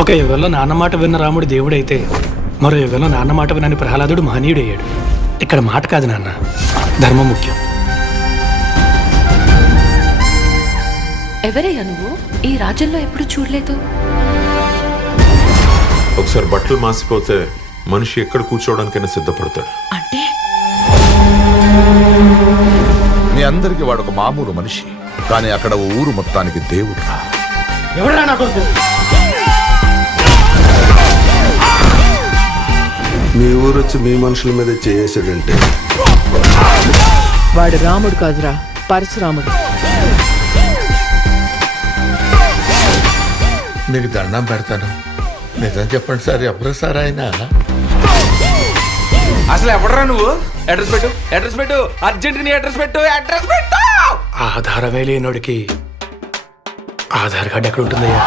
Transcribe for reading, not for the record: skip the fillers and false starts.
ఒక యుగంలో నాన్న మాట విన్న రాముడు దేవుడైతే మరో యుగంలో నాన్న మాట వినని ప్రహ్లాదుడు మహనీయుడయ్యాడు. ఇక్కడ మాట కాదు నాన్న, ధర్మం ముఖ్యం. ఎవరయ్యా నువ్వు? ఈ రాజ్యంలో ఎప్పుడు చూడలేదు. ఒకసారి బట్టలు మాసిపోతే మనిషి ఎక్కడ కూర్చోవడానికైనా సిద్ధపడతాడు. అంటే మీ అందరికి వాడు ఒక మామూలు మనిషి, కానీ అక్కడ ఓ ఊరు మొత్తానికి దేవుడు. ఎవరా నా కొడుకు? మీ ఊరు వచ్చి మీ మనుషుల మీద చేసాడంటే వాడు రాముడు కాదురా, పరశురాముడు. మీకు దండం పెడతాను, నిజం చెప్పండి సార్, ఎవరు సార్ ఆయన? అసలు ఎవడరా నువ్వు? అడ్రస్ పెట్టు, అడ్రస్ పెట్టు, అర్జెంట్ నీ అడ్రస్ పెట్టు, అడ్రస్ పెట్టు. ఆధారమే లేనోడికి ఆధార్ కార్డు ఎక్కడ ఉంటుందయ్యా?